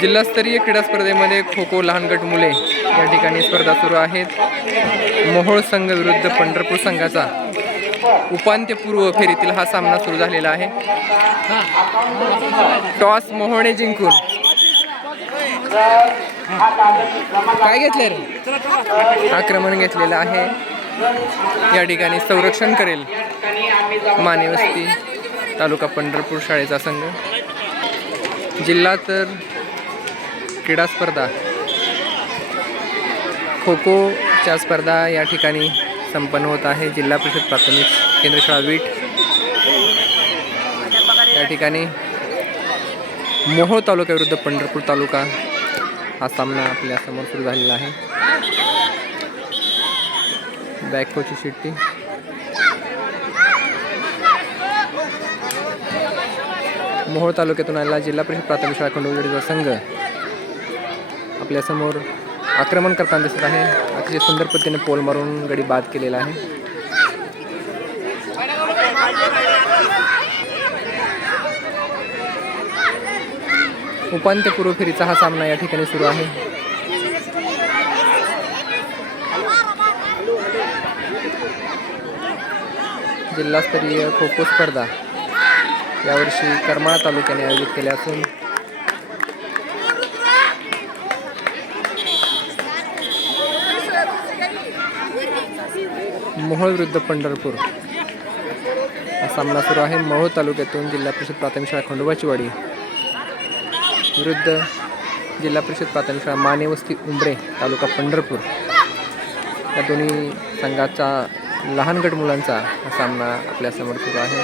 जिल्हास्तरीय क्रीडा स्पर्धेमध्ये खो खो लहान गट मुले या ठिकाणी स्पर्धा सुरू आहेत. मोहोळ संघ विरुद्ध पंढरपूर संघाचा उपांत्यपूर्व फेरीतील हा सामना सुरू झालेला आहे. टॉस मोहोळने जिंकून काय घेतले रे, आक्रमण घेतलेलं आहे. या ठिकाणी संरक्षण करेल मानेवस्ती तालुका पंढरपूर शाळेचा संघ. जिल्हा तर क्रीडा स्पर्धा खो खोच्या स्पर्धा या ठिकाणी संपन्न होत आहे. जिल्हा परिषद प्राथमिक केंद्र शाळा वीट या ठिकाणी मोहोळ तालुका विरुद्ध पंढरपूर तालुका हा सामना आपल्या समोर सुरू झालेला आहे. बॅककोची शिट्टी. मोहोळ तालुक्यातून आलेला जिल्हा परिषद प्राथमिक शाळा खंडोबाचा संघ आपल्या समोर आक्रमण करताना दिसत आहे. अतिशय सुंदर पद्धतीने पोल मारून गडी बाद केलेला आहे. उपांत्यपूर्व फेरीचा हा सामना या ठिकाणी सुरू आहे. जिल्हास्तरीय खो खो स्पर्धा यावर्षी करमाळा तालुक्याने आयोजित केल्या असून मोहोळ विरुद्ध पंढरपूर हा सामना सुरू आहे. मोहोळ तालुक्यातून जिल्हा परिषद प्राथमिक शाळा खंडोबाची वाडी विरुद्ध जिल्हा परिषद प्राथमिक शाळा मानेवस्ती उंबरे तालुका पंढरपूर या दोन्ही संघाचा लहान गट मुलांचा हा सामना आपल्यासमोर सुरू आहे.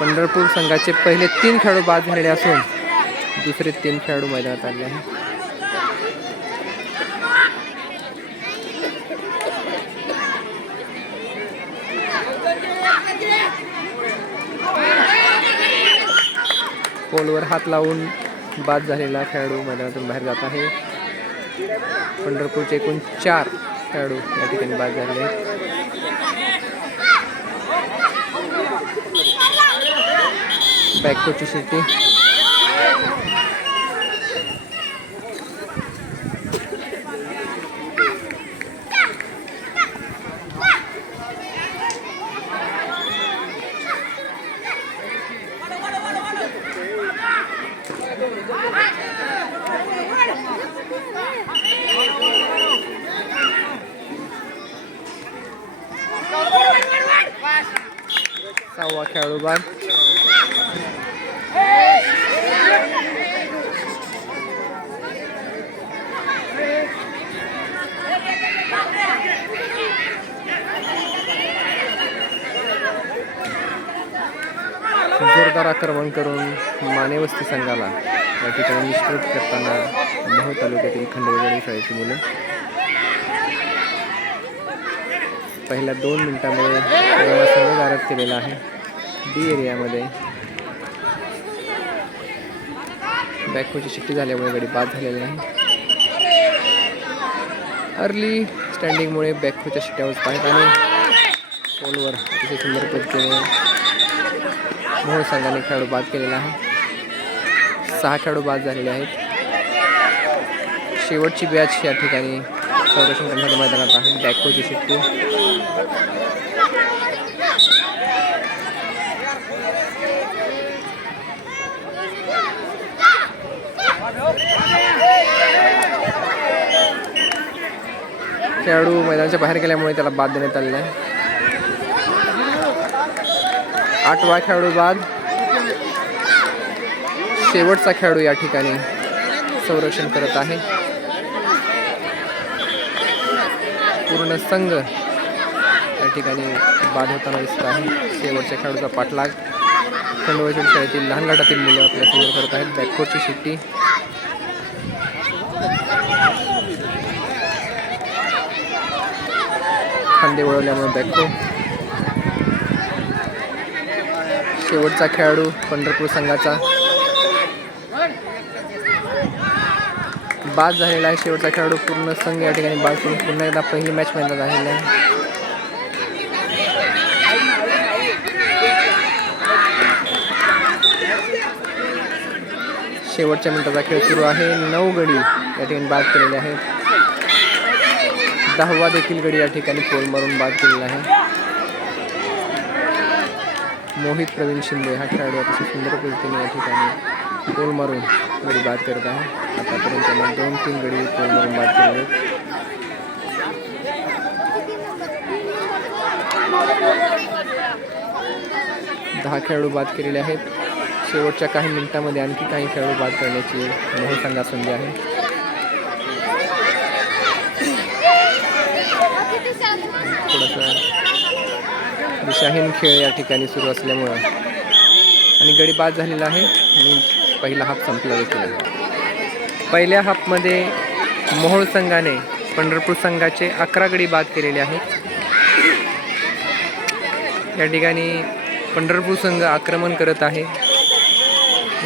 पंढरपूर संघाचे पहिले 3 खेळाडू बाद झालेले असून दुसरे 3 खेळाडू मैदानात आले आहेत. पोलवर हात लावून बाद झालेला खेळाडू मैदानातून बाहेर जात आहे. पंढरपूरचे एकूण 4 खेळाडू या ठिकाणी बाद झाले आहेत. बॅककोची शिट्टी. सहावा खेळाडू बाद. जोरदार आक्रमण करून मानेवस्ती संघाला या ठिकाणी निष्कृत करताना मोहोळ तालुक्यातील खंडोबाची शाळेची मुलं पहिल्या 2 मिनिटांमध्ये संघ गारद केलेला आहे. डी एरियामध्ये बॅककोची शिट्टी झाल्यामुळे गडी बाद झालेला आहे. अर्ली स्टँडिंगमुळे बॅककोच्या शिट्ट्यावर पाहत आणि पोलवर अतिशय सुंदर पद्धतीने मोहोळ संघाने खेळाडू बाद केलेला आहे. 6 खेळाडू बाद झालेले आहेत. शेवटची बॅच या ठिकाणी संरक्षण करण्याच्या मैदानात आहे. बॅककोची शिट्टी. खेळाडू मैदानाच्या बाहेर गेल्यामुळे त्याला बाद देण्यात आलेला आहे. 8वा खेळाडू बाद. शेवटचा खेळाडू या ठिकाणी संरक्षण करत आहे. पूर्ण संघ या ठिकाणी बाद होताना दिसत आहे. शेवटच्या खेळाडूचा पाठलाग खंडोबाची शाळेतील लहान गटातील मुलं आपल्या समोर करत आहेत. बॅककोची शिट्टी. खांदे वळवल्यामुळे बॅकको. शेवटचा खेळाडू पंढरपूर संघाचा बाद झालेला आहे. शेवटचा खेळाडू पूर्ण संघ या ठिकाणी बाद करून पुन्हा एकदा पहिली मॅच मैदानात झालेली आहे. शेवटच्या मिनिटाचा खेळ सुरू आहे. 9 गडी या ठिकाणी बाद केलेले आहेत. 10वा देखील गडी या ठिकाणी पोल मारून बाद केलेला आहे. मोहित प्रवीण शिंदे हा खेळाडू अतिशय सुंदर पद्धतीने या ठिकाणी पोल मारून गडी बाद करत आहे. आतापर्यंत त्याने 2-3 गडी पोल मारून बाद केले आहेत. दहा खेळाडू बाद केलेले आहेत. शेवटच्या काही मिनिटांमध्ये आणखी काही खेळाडू बाद करण्याची मोहोळ संघास संधी आहे. थोडासा दिशाहीन खेळ या ठिकाणी सुरू असल्यामुळं आणि गडी बाद झालेला आहे आणि पहिला हाफ संपला देखील. पहिल्या हाफमध्ये मोहोळ संघाने पंढरपूर संघाचे 11 गडी बाद केलेले आहेत. या ठिकाणी पंढरपूर संघ आक्रमण करत आहे.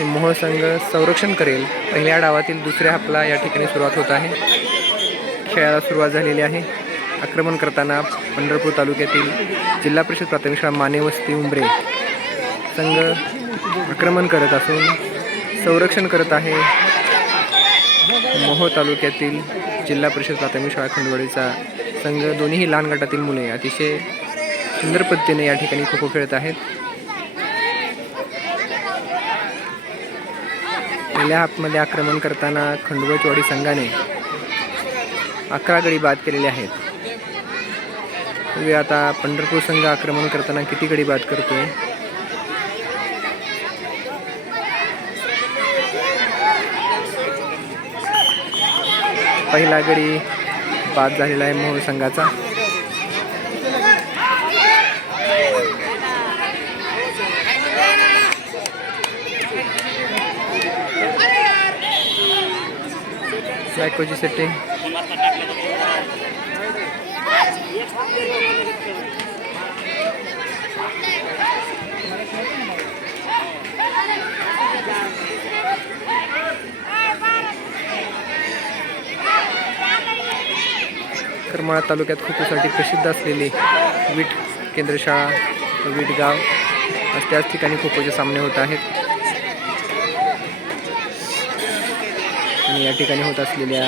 मोहोळ संघ संरक्षण करेल. पहिल्या डावातील दुसऱ्या हाफला या ठिकाणी सुरुवात होत आहे. खेळाला सुरुवात झालेली आहे. आक्रमण करताना पंढरपूर तालुक्यातील जिल्हा परिषद प्राथमिक शाळा मानेवस्ती उंबरे संघ आक्रमण करत असून संरक्षण करत आहे. मोहोळ तालुक्यातील जिल्हा परिषद प्राथमिक शाळा खंडवाडीचा संघ दोन्ही लहान गटातील मुले अतिशय सुंदर पद्धतीने या ठिकाणी खो खो खेळत आहेत. पहिल्या हाफमध्ये आक्रमण करताना खंडोबाचवाडी संघाने 11 गडी बाद केलेले आहेत. आता पंढरपूर संघ आक्रमण करताना किती गडी बाद करतोय. पहिला गडी बाद झालेला आहे मोहोळ संघाचा. बॅकोची सेटिंग करमाळा तालुक्यात खो खोसाठी प्रसिद्ध असलेली वीट केंद्रशाळा वीट गाव त्याच ठिकाणी खो खोचे सामने होत आहेत. आणि या ठिकाणी होत असलेल्या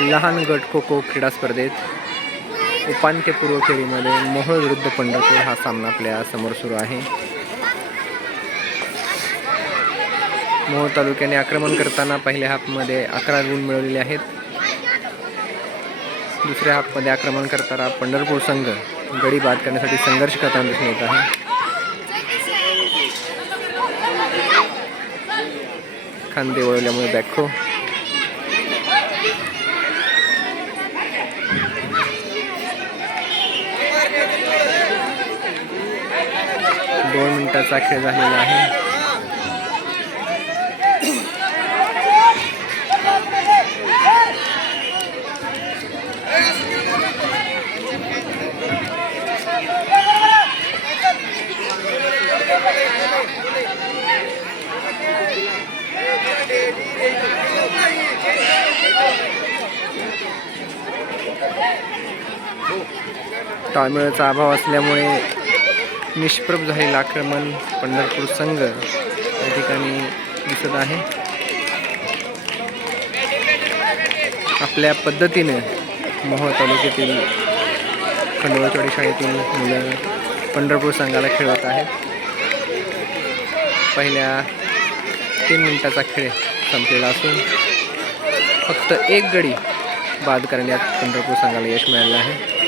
लहान गट खो खो क्रीडा स्पर्धेत उपांत्यपूर्व फेरीमध्ये मोहोळ विरुद्ध पंढरपूर हा सामना आपल्या समोर सुरू आहे. मोहोळ तालुक्याने आक्रमण करताना पहिल्या हाफमध्ये 11 गुण मिळवलेले आहेत. दुसऱ्या हाफमध्ये आक्रमण करताना पंढरपूर संघ गडी बाद करण्यासाठी संघर्ष करताना दिसून येत आहे. खांदे वळवल्यामुळे बॅकहो 2 मिनिटाचा खेळ झालेला आहे. ताळमेळाचा अभाव असल्यामुळे निष्प्रभ झालेलं आक्रमण पंढरपूर संघ या ठिकाणी दिसत आहे. आपल्या पद्धतीने मोहोळ तालुक्यातील खंडोबाचवाडी शाळेतील मुलं पंढरपूर संघाला खेळवत आहेत. पहिल्या 3 मिनिटाचा खेळ संपलेला असून फक्त 1 गडी बाद करण्यात पंढरपूर संघाला यश मिळालं आहे.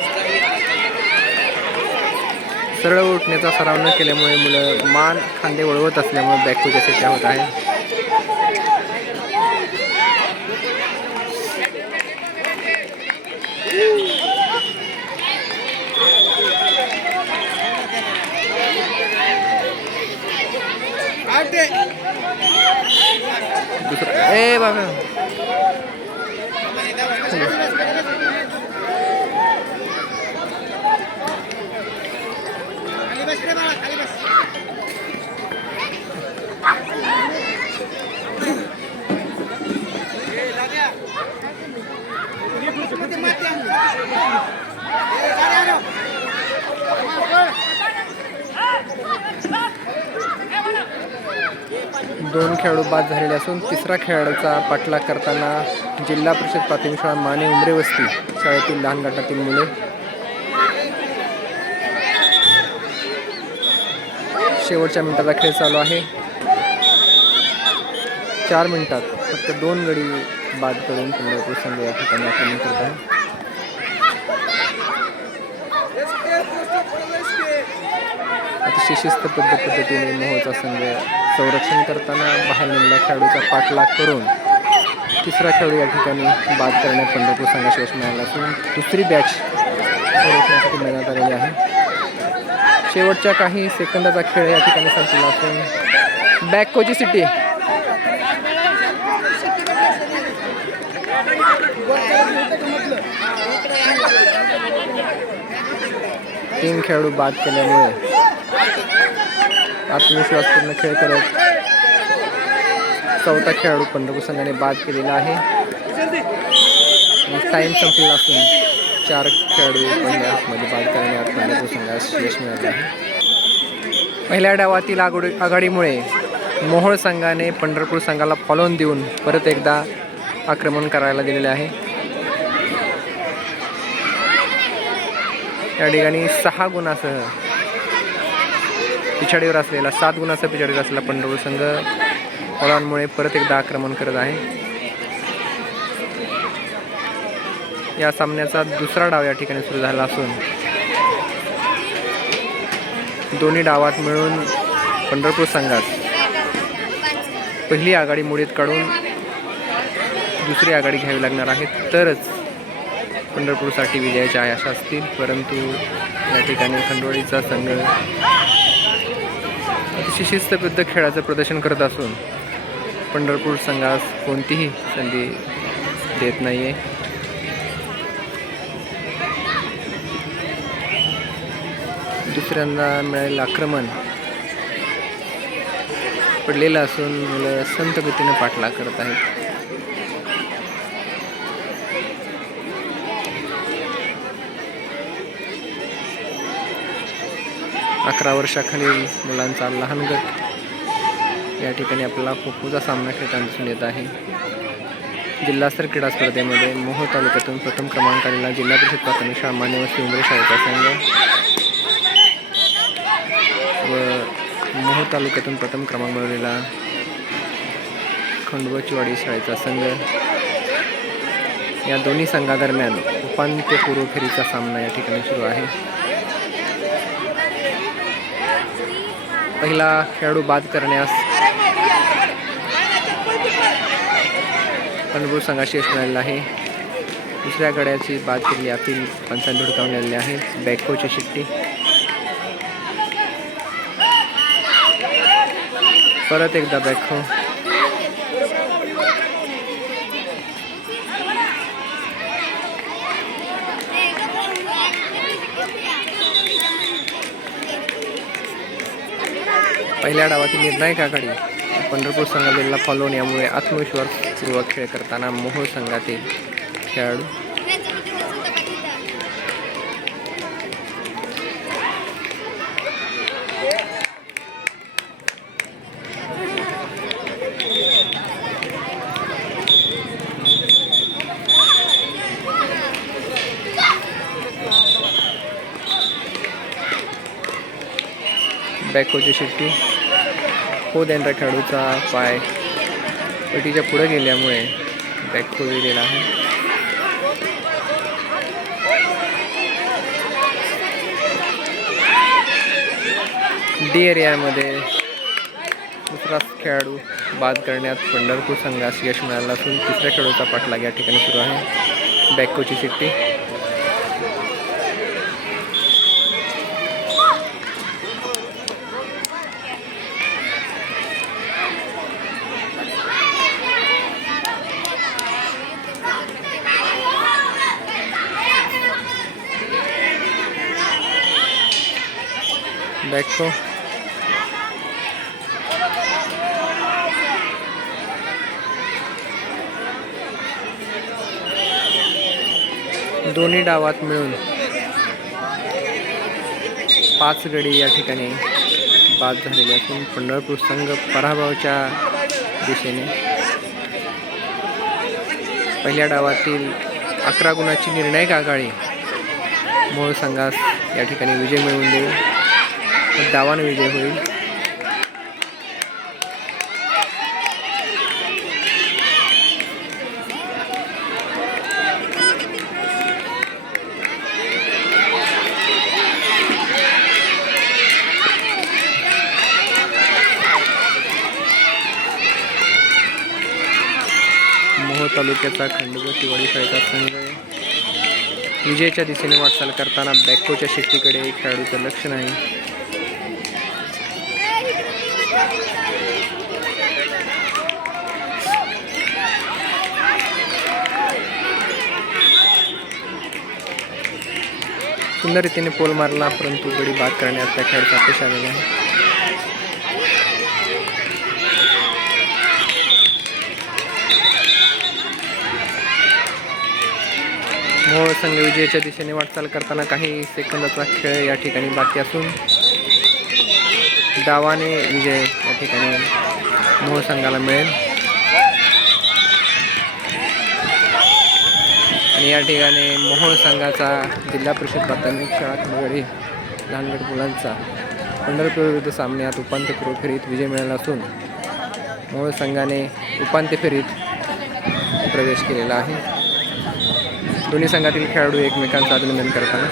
सरळ उठण्याचा सराव न केल्यामुळे मुलं मान खांदे वळवत असल्यामुळे बॅकहोच्या सेट्या होत आहेत. ए बाबा दोन खेळाडू बाद झालेले असून तिसरा खेळाडूचा पाठलाग करताना जिल्हा परिषद प्राथमिक शाळा माने उमरे वस्ती शाळेतील लहान गटातील मुले. शेवटच्या मिनिटाचा खेळ चालू आहे. 4 मिनिटात फक्त 2 गडी बाद करून पंढरपूर संघ या ठिकाणी आक्रमण करत आहे. अतिशय शिस्तबद्ध पद्धतीने मोहोळचा संघ संरक्षण करताना बाहेर नेलेल्या खेळाडूचा पाठलाग करून तिसरा खेळाडू या ठिकाणी बाद करण्यात पंढरपूर संघास यश मिळालं असून दुसरी बॅच संरक्षणासाठी मिळण्यात आलेली आहे. शेवटच्या काही सेकंदाचा खेळ या ठिकाणी संपला असून बॅककोची सिटी. तीन खेळाडू बाद केल्यामुळे आत्मविश्वासपूर्ण खेळ करत चौथा खेळाडू पंढरपूर संघाने बाद केलेला आहे. टाइम संपलेला असून 4 खेळाडू पहिल्या हाफमध्ये बाद करण्यात पंढरपूर संघास यश मिळाले आहे. पहिल्या डावातील आघाडीमुळे मोहोळ संघाने पंढरपूर संघाला फॉलोन देऊन परत एकदा आक्रमण करायला दिलेले आहे. या ठिकाणी 6 गुणासह पिछाडीवर असलेला 7 गुणासह पिछाडीवर असलेला पंढरपूर संघ फॉलोनमुळे परत एकदा आक्रमण करत आहे. या सामन्याचा दुसरा डाव या ठिकाणी सुरू झाला असून दोन्ही डावात मिळून पंढरपूर संघास पहिली आघाडी मुळीत काढून दुसरी आघाडी घ्यावी लागणार आहे, तरच पंढरपूरसाठी विजयाच्या आशा असतील. परंतु या ठिकाणी खंडोळीचा संघ अतिशय शिस्तबद्ध खेळाचं प्रदर्शन करत असून पंढरपूर संघास कोणतीही संधी देत नाही आहे. दुसऱ्यांदा मिळालेलं आक्रमण पडलेलं असून मुलं संत गतीने पाठलाग करत आहेत. अकरा वर्षाखालील मुलांचा लहान गट या ठिकाणी आपल्याला खो खोचा सामना खेळताना दिसून येत आहे. जिल्हास्तरीय क्रीडा स्पर्धेमध्ये मोहोळ तालुक्यातून प्रथम क्रमांक आलेला जिल्हा परिषद प्राथमिक शाळा माने वस्ती उमरे शाळेचा संघ व मोहोळ तालुक्यातून प्रथम क्रमांक मिळवलेला खंडोबाचीवाडी शाळेचा संघ या दोन्ही संघादरम्यान उपांत्यपूर्व फेरीचा सामना या ठिकाणी सुरू आहे. पहिला खेळाडू बाद करण्यास पंढरपूर संघाशी यश मिळालेलं आहे. दुसऱ्या गड्याची बाद केलेली अपील पंचांनी धुडकावून आलेली आहे. बॅककोची शिट्टी. परत एकदा बॅकहो. पहिल्या डावातील निर्णायक आघाडी पंढरपूर संघाला फॉलोन यामुळे आत्मविश्वासपूर्वक खेळ करताना मोहोळ संघातील खेळाडू बॅककोची शिट्टी. खोद येणाऱ्या खेळाडूचा पाय पटीच्या पुढे गेल्यामुळे बॅकहो गेलेला आहे. डी एरियामध्ये दुसरा खेळाडू बाद करण्यात पंढरपूर संघास यश मिळालं असून तिसऱ्या खेळाडूचा पाठलाग या ठिकाणी सुरू आहे. बॅककोची शिट्टी. बॅकहो. दोन्ही डावात मिळून 5 गडी या ठिकाणी बाद झालेले असून पंढरपूर संघ पराभवाच्या दिशेने. पहिल्या डावातील 11 गुणाची निर्णायक आघाडी मोहोळ संघास या ठिकाणी विजय मिळवून देईल. डावाने विजय होईल. मोहोळ तालुक्याचा खंडोबा शाळेचा संघ विजयाच्या दिशेने वाटचाल करताना बॅकोच्या शिट्टीकडे खेळाडूचं लक्ष नाही. सुंदर रीतीने पोल मारला, परंतु गडी बाद करण्यात त्या खेळाडूचा अपयश आलेला आहे. मोहोळ संघ विजयाच्या दिशेने वाटचाल करताना काही सेकंदाचा खेळ या ठिकाणी बाकी असून डावाने विजय या ठिकाणी मोहोळ संघाला मिळेल. आणि या ठिकाणी मोहोळ संघाचा जिल्हा परिषद प्राथमिक शाळा खंडगडी लहान गट मुलांचा पंढरपूर विरुद्ध सामन्यात उपांत्यपूर्व फेरीत विजय मिळाला असून मोहोळ संघाने उपांत्य फेरीत प्रवेश केलेला आहे. दोन्ही संघातील खेळाडू एकमेकांचं अभिनंदन करताना